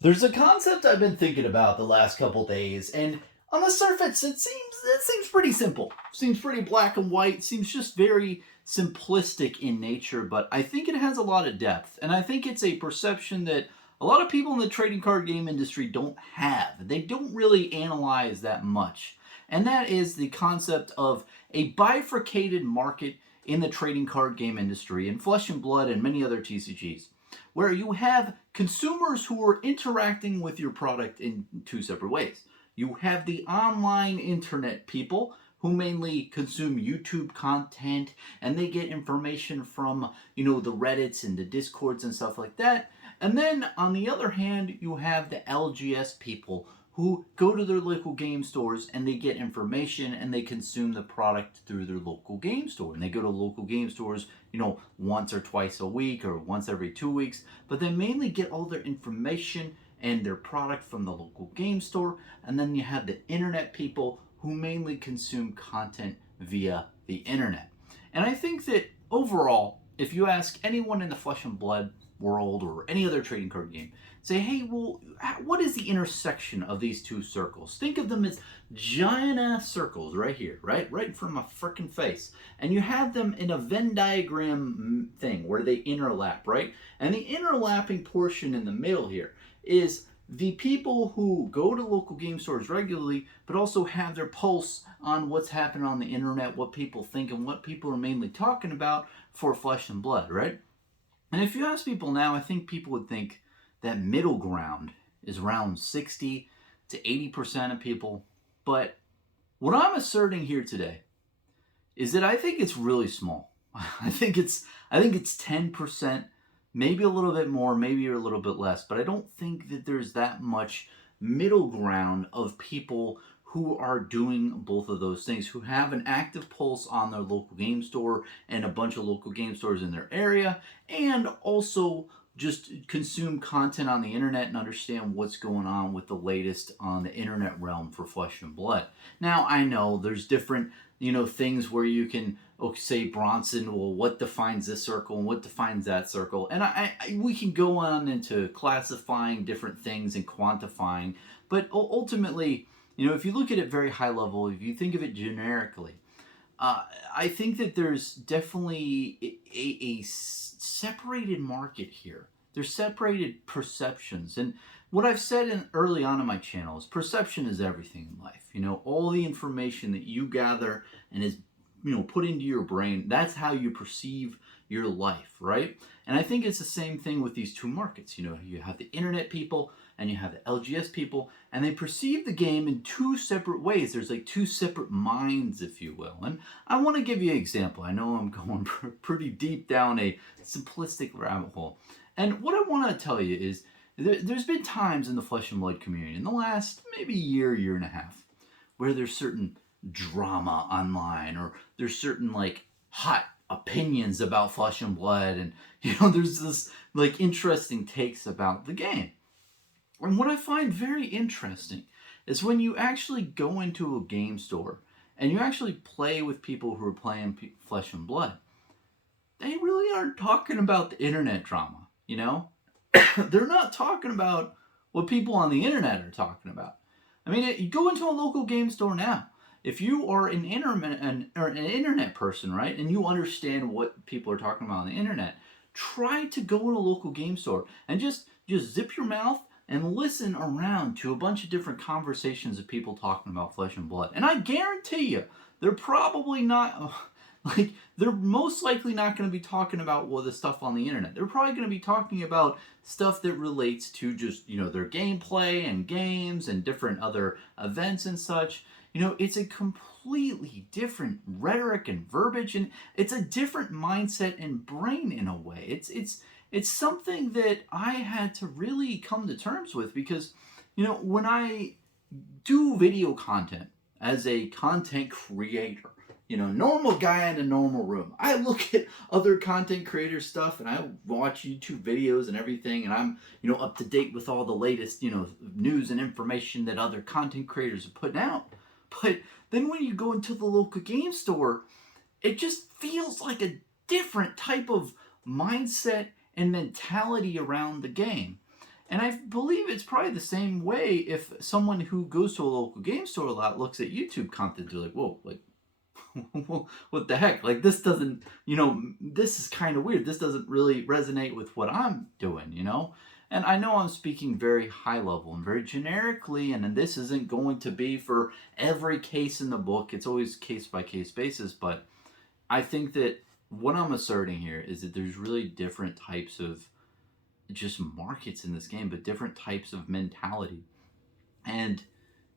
There's a concept I've been thinking about the last couple days, and on the surface, it seems pretty simple. Seems pretty black and white. Seems just very simplistic in nature, but I think it has a lot of depth, and I think it's a perception that a lot of people in the trading card game industry don't have. They don't really analyze that much, and that is the concept of a bifurcated market in the trading card game industry, in Flesh and Blood and many other TCGs, where you have consumers who are interacting with your product in two separate ways. You have the online internet people who mainly consume YouTube content and they get information from, the Reddits and the Discords and stuff like that. And then on the other hand, you have the LGS people who go to their local game stores and they get information and they consume the product through their local game store. And they go to local game stores, once or twice a week or once every 2 weeks, but they mainly get all their information and their product from the local game store. And then you have the internet people who mainly consume content via the internet. And I think that overall, if you ask anyone in the Flesh and Blood world or any other trading card game, say, hey, well, what is the intersection of these two circles? Think of them as giant ass circles right here, right in front of my freaking face. And you have them in a Venn diagram thing where they interlap, right? And the interlapping portion in the middle here is the people who go to local game stores regularly, but also have their pulse on what's happening on the internet, what people think, and what people are mainly talking about for Flesh and Blood, right? And if you ask people now, I think people would think that middle ground is around 60 to 80% of people. But what I'm asserting here today is that I think it's really small. I think it's 10%, maybe a little bit more, maybe a little bit less, but I don't think that there's that much middle ground of people who are doing both of those things, who have an active pulse on their local game store and a bunch of local game stores in their area, and also just consume content on the internet and understand what's going on with the latest on the internet realm for Flesh and Blood. Now, I know there's different, things where you can say Bronson, well, what defines this circle and what defines that circle, and we can go on into classifying different things and quantifying, but ultimately, if you look at it very high level, if you think of it generically, I think that there's definitely a separated market here. There's separated perceptions. And what I've said early on in my channel is perception is everything in life. All the information that you gather and is put into your brain, that's how you perceive your life, right? And I think it's the same thing with these two markets. You have the internet people and you have the LGS people, and they perceive the game in two separate ways. There's like two separate minds, if you will. And I want to give you an example. I know I'm going pretty deep down a simplistic rabbit hole. And what I want to tell you is there's been times in the Flesh and Blood community in the last maybe year and a half, where there's certain drama online, or there's certain like hot opinions about Flesh and Blood, and there's this like interesting takes about the game. And what I find very interesting is when you actually go into a game store and you actually play with people who are playing Flesh and Blood, they really aren't talking about the internet drama, They're not talking about what people on the internet are talking about. I mean, you go into a local game store now. If you are an internet person, right, and you understand what people are talking about on the internet, try to go in a local game store and just zip your mouth and listen around to a bunch of different conversations of people talking about Flesh and Blood. And I guarantee you, they're probably not, they're most likely not going to be talking about the stuff on the internet. They're probably going to be talking about stuff that relates to just, their gameplay and games and different other events and such. It's a completely different rhetoric and verbiage, and it's a different mindset and brain in a way. It's something that I had to really come to terms with because, when I do video content as a content creator, normal guy in a normal room, I look at other content creator stuff and I watch YouTube videos and everything, and I'm, up to date with all the latest, news and information that other content creators are putting out. But then when you go into the local game store, it just feels like a different type of mindset and mentality around the game. And I believe it's probably the same way if someone who goes to a local game store a lot looks at YouTube content, they're like, whoa, like, what the heck? Like, this doesn't, this is kind of weird. This doesn't really resonate with what I'm doing. And I know I'm speaking very high level and very generically, and this isn't going to be for every case in the book. It's always case by case basis, but I think that what I'm asserting here is that there's really different types of just markets in this game, but different types of mentality. And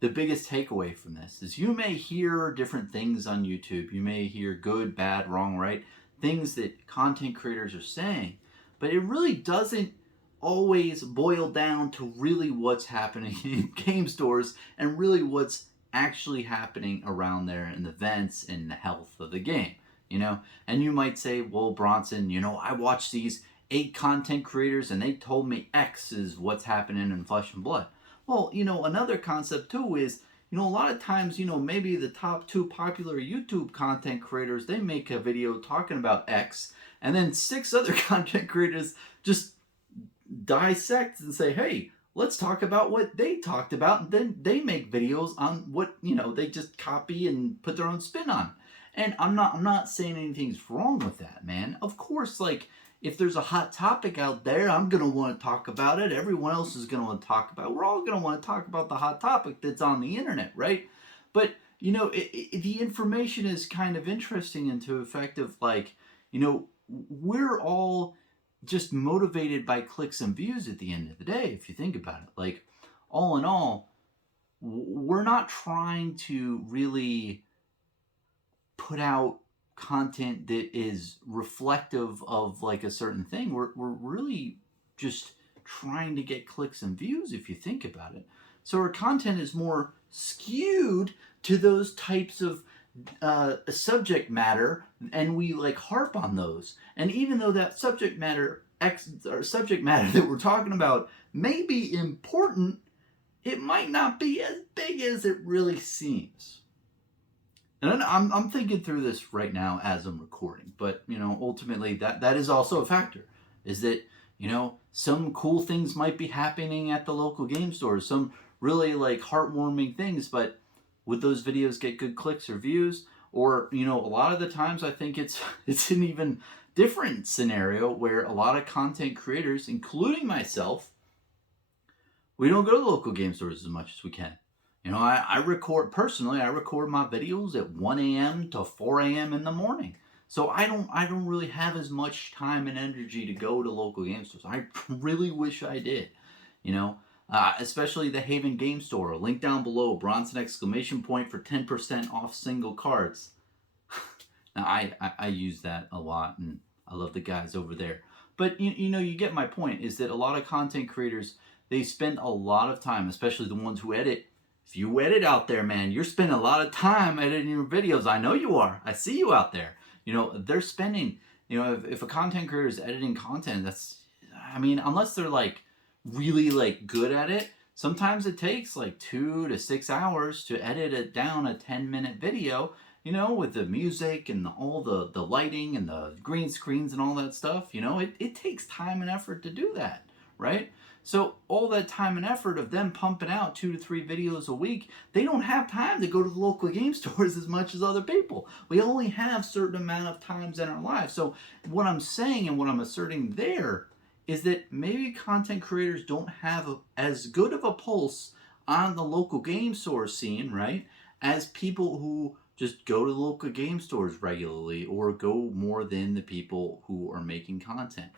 the biggest takeaway from this is you may hear different things on YouTube. You may hear good, bad, wrong, right? Things that content creators are saying, but it really doesn't always boil down to really what's happening in game stores and really what's actually happening around there in the events and the health of the game. And you might say, well, Bronson, I watch these 8 content creators and they told me X is what's happening in Flesh and Blood. Well, another concept too is, a lot of times, maybe the top 2 popular YouTube content creators, they make a video talking about X, and then 6 other content creators just dissect and say, hey, let's talk about what they talked about, and then they make videos on what, they just copy and put their own spin on. And I'm not saying anything's wrong with that, man. Of course, like, if there's a hot topic out there, I'm going to want to talk about it. Everyone else is going to want to talk about it. We're all going to want to talk about the hot topic that's on the internet, right? But, the information is kind of interesting into effect of, like, we're all just motivated by clicks and views at the end of the day, if you think about it. Like, all in all, we're not trying to really put out content that is reflective of like a certain thing. We're really just trying to get clicks and views, if you think about it. So our content is more skewed to those types of subject matter, and we like harp on those. And even though that subject matter that we're talking about may be important, it might not be as big as it really seems. And I'm thinking through this right now as I'm recording, but ultimately that is also a factor. Is that some cool things might be happening at the local game stores, some really like heartwarming things, but would those videos get good clicks or views? Or a lot of the times I think it's an even different scenario where a lot of content creators, including myself, we don't go to local game stores as much as we can. I record my videos at 1 a.m. to 4 a.m. in the morning. So I don't really have as much time and energy to go to local game stores. I really wish I did. Especially the Haven Game Store. Link down below, Bronson ! for 10% off single cards. Now I use that a lot, and I love the guys over there. But you get my point, is that a lot of content creators, they spend a lot of time, especially the ones who edit. If you edit out there, man, you're spending a lot of time editing your videos. I know you are. I see you out there. They're spending, if a content creator is editing content, unless they're like really like good at it, sometimes it takes like 2 to 6 hours to edit it down a 10-minute video, with the music and all the lighting and the green screens and all that stuff. It takes time and effort to do that, right? So all that time and effort of them pumping out 2 to 3 videos a week, they don't have time to go to the local game stores as much as other people. We only have a certain amount of times in our lives. So what I'm saying and what I'm asserting there is that maybe content creators don't have as good of a pulse on the local game store scene, right, as people who just go to local game stores regularly or go more than the people who are making content.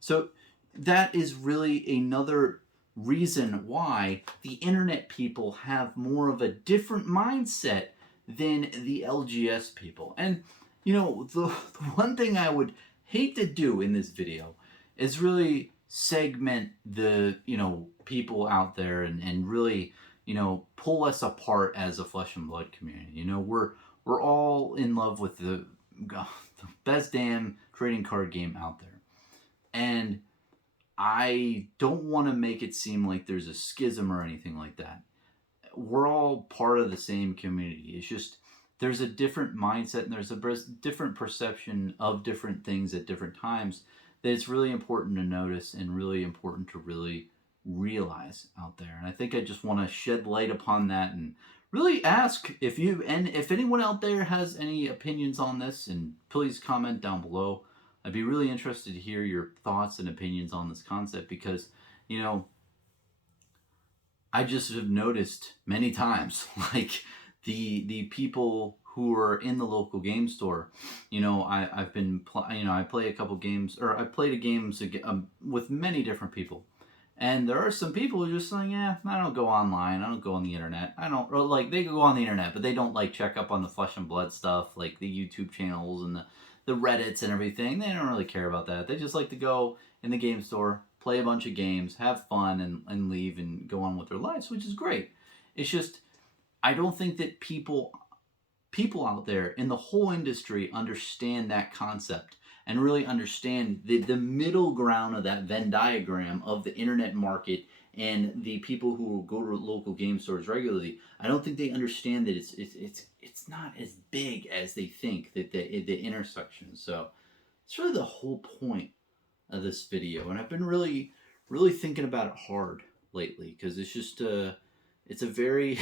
So that is really another reason why the internet people have more of a different mindset than the LGS people. And, the one thing I would hate to do in this video is really segment the, people out there and really, pull us apart as a Flesh and Blood community. We're all in love with the best damn trading card game out there. And I don't want to make it seem like there's a schism or anything like that. We're all part of the same community. It's just there's a different mindset and there's a different perception of different things at different times that it's really important to notice and really important to really realize out there. And I think I just want to shed light upon that and really ask if anyone out there has any opinions on this, and please comment down below. I'd be really interested to hear your thoughts and opinions on this concept, because, you know, I just have noticed many times, like the people who are in the local game store, you know, I've been, I play a couple games, or I played games with many different people. And there are some people who are just like, yeah, I don't go online. I don't go on the internet. I don't, or like, they go on the internet, but they don't like check up on the Flesh and Blood stuff, like the YouTube channels and the Reddits and everything. They don't really care about that. They just like to go in the game store, play a bunch of games, have fun, and leave and go on with their lives, which is great. It's just, I don't think that people out there in the whole industry understand that concept and really understand the middle ground of that Venn diagram of the internet market and the people who go to local game stores regularly. I don't think they understand that it's not as big as they think, that the intersection. So it's really the whole point of this video, and I've been really thinking about it hard lately, because it's just it's a very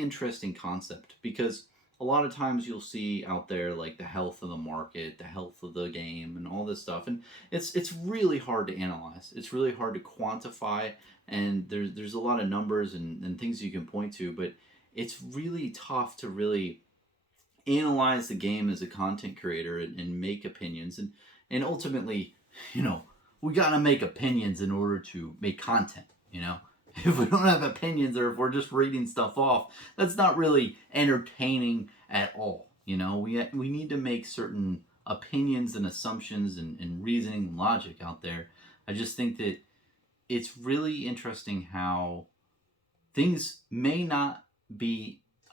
interesting concept, because a lot of times you'll see out there like the health of the market, the health of the game, and all this stuff, and it's really hard to analyze. It's really hard to quantify, and there's a lot of numbers and things you can point to, but it's really tough to really analyze the game as a content creator and make opinions, and ultimately, you know, we gotta make opinions in order to make content, you know. If we don't have opinions, or if we're just reading stuff off, that's not really entertaining at all. You know, we need to make certain opinions and assumptions and reasoning and logic out there. I just think that it's really interesting how things may not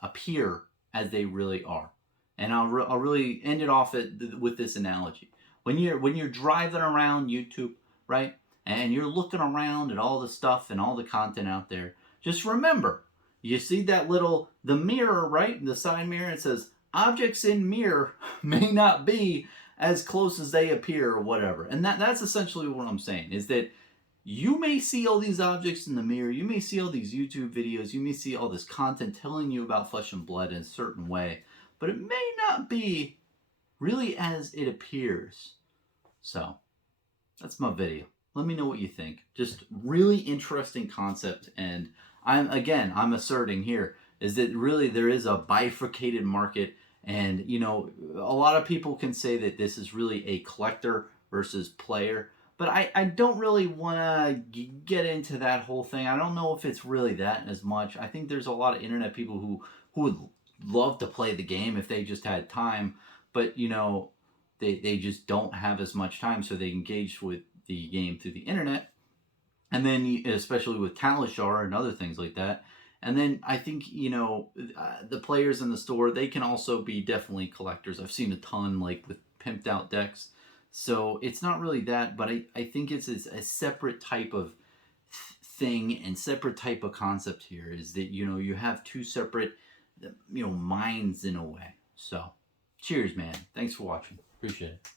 appear as they really are. And I'll really end it off with this analogy. When you're driving around YouTube, right? And you're looking around at all the stuff and all the content out there, just remember, you see that the mirror, right? The side mirror, it says, objects in mirror may not be as close as they appear, or whatever. And that's essentially what I'm saying, is that you may see all these objects in the mirror, you may see all these YouTube videos, you may see all this content telling you about Flesh and Blood in a certain way, but it may not be really as it appears. So, that's my video. Let me know what you think. Just really interesting concept, and I'm asserting here is that really there is a bifurcated market, and you know, a lot of people can say that this is really a collector versus player, but I don't really want to get into that whole thing. I don't know if it's really that as much. I think there's a lot of internet people who would love to play the game if they just had time, but you know, they just don't have as much time, so they engage with the game through the internet, and then especially with Talishar and other things like that. And then I think, you know, the players in the store, they can also be definitely collectors. I've seen a ton, like with pimped out decks. So it's not really that, but I think it's a separate type of thing and separate type of concept here, is that, you know, you have two separate, you know, minds in a way. So cheers, man. Thanks for watching. Appreciate it.